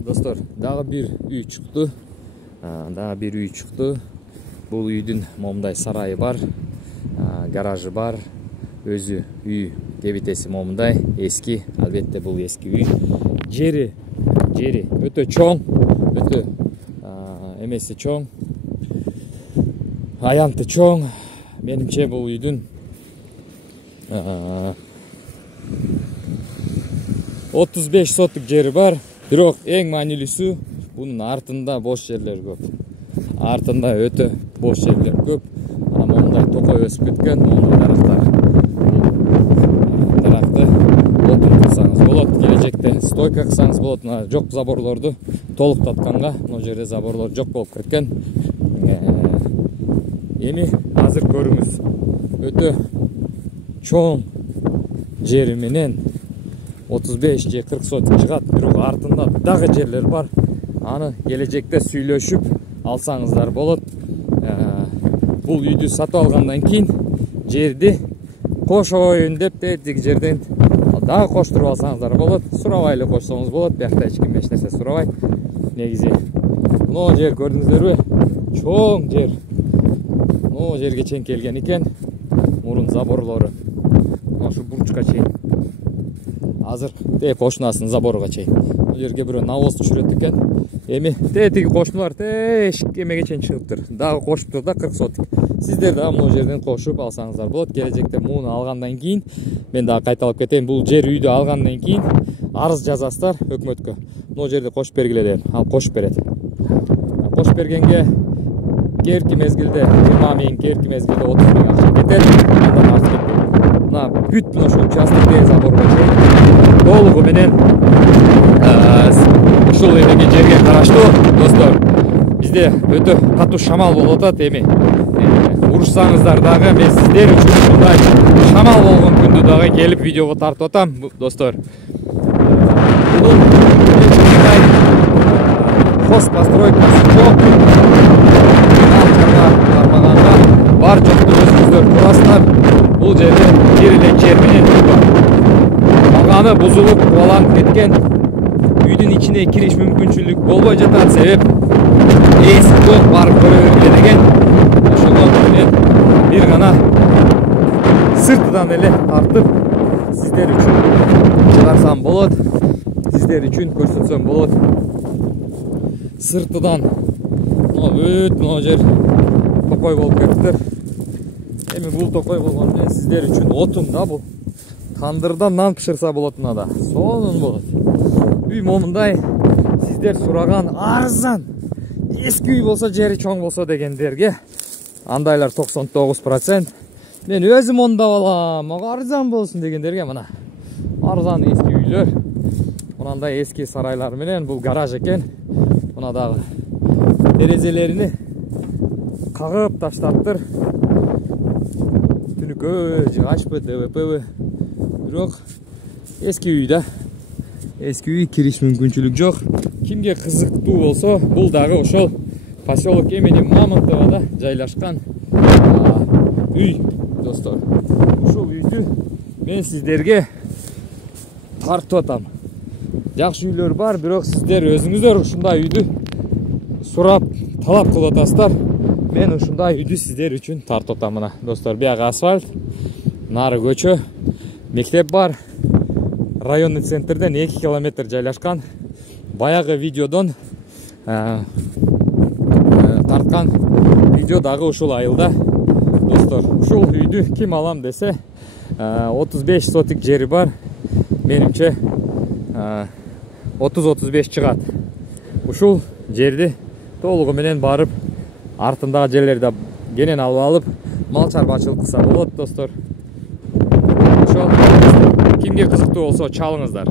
Достор, дагы бир үй чыкты. Бул үйдүн момундай сарайы бар, гаражы бар, өзү үй кебитеси момундай эски. Албетте бул эски үй. Жери өтө чоң, өтө эмеси чоң, аянты чоң. Менимче бул үйдүн 35 сотук жери бар. Бирок эң маанилүүсү бунун артында бош жерлер көп. Артында өтө бош жерлер көп. Мондай токой өсүп кеткен, мондай дарактар. Даракты отун кылсаңыз болот, келечекте стойка кылсаңыз болот. Жок заборлорду толуктатканга, могу жерде заборлор жок болуп кеткен. Эми азыр көрүңүз. Өтө чоң жери менен 35 же 40 сотук чыгат, бирок артында дагы жерлер бар. Аны келечекте сүйлөшүп алсаңыздар болот. Бул үйдү сатып алгандан кийин жерди кошоюн деп тетиги жерден дагы коштуруп алсаңыздар болот. Сурабай эле кошсоңуз болот. Биякта эч ким эч нерсе сурабайт. Негизи мына жер көрдүңүздөрбү? Чоң жер. Мына жерге чейин келген экен. Мурун заборлору ошо бурчка чейин. Азыр кошунасынын заборуга чейин. Бул жерге бирөө навоз түшүрөт экен. Эми тетиги кошуналар тешик эмеге чейин чыгыптыр. Дагы кошуптур да 40 сотук. Сиздер дагы могу жерден кошуп алсаңыздар болот. Келечекте муну алгандан кийин, мен дагы кайталап кетейин, бул жер үйдү алгандан кийин арыз жазасыздар өкмөткө. Могу жерде кошуп бергиле деп. Ал кошуп берет. Кошуп бергенге кээрки мезгилде 20 миң, кээрки мезгилде 30 миң акча кетет. Андан артык кетпейт. Мына бүт ошол участоктогу заборго чейин толугу менен ушул эмеге жерге караштуу. Достор, бизде өтө катуу шамал болуп атат. Эми урушсаңыздар дагы мен сиздер үчүн ушундай шамал болгон күндү дагы келип видеого тартып атам. Достор, бул хош постройкасы жок. Бар жокту өзүңүздөр көрасыздар. Бул жерде бир эле жер менен үй бар. Баганы бузулуп, кубаланып кеткен. Үйдүн ичине кириш мүмкүнчүлүк болбой жатат. Себеп эси жок, барып көрө бергиле деген. Ошондон мен бир гана сыртынан эле тартып сиздер үчүн чыгарсам болот. Сиздер үчүн көрсөтсөм болот. Сыртынан мына жер токой болуп кетиптир. Эми бул токой болгон менен сиздер үчүн отун да бул. Тандырдан нан пышырса болот мынада. Сонун болот. Үй момундай сиздер сураган арзан эски үй болсо, жери чоң болсо дегендерге андайлар 99%. Мен өзүм ондап алам, мага арзан болсун дегендерге мына арзан эски үйлөр. Мынандай эски сарайлар менен бул гараж экен. Мына дагы терезелерини кагып таштаптыр. Түнүккө жыгачпы, ДВПбы. Бирок эски үй да. Эски үй, кириш мүмкүнчүлүк жок. Кимге кызыктуу болсо, бул дагы ошол поселок Эмени Мамонтовада жайлашкан үй, достор. Ушул үйдү мен сиздерге тартып атам. Жакшы үйлөр бар, бирок сиздер өзүңүздөр ушундай үйдү сурап, талап кылып атасыздар. Мен ушундай үйдү сиздер үчүн тартып атам. Мына достор, бияга асфальт, нары көчө, мектеп бар. Районный центрден 2 километр жайлашкан. Баягы видеодон тарткан видео дагы ушул айылда. Достор, ушул үйдү ким алам десе, 35 сотук жери бар. Менимче 30-35 чыгат. Ушул жерди толугу менен барып, артындагы жерлерди кенен алып алып, мал чарбачылык кылса болот, достор. Ошол кимге кызыктуу болсо чалыңыздар.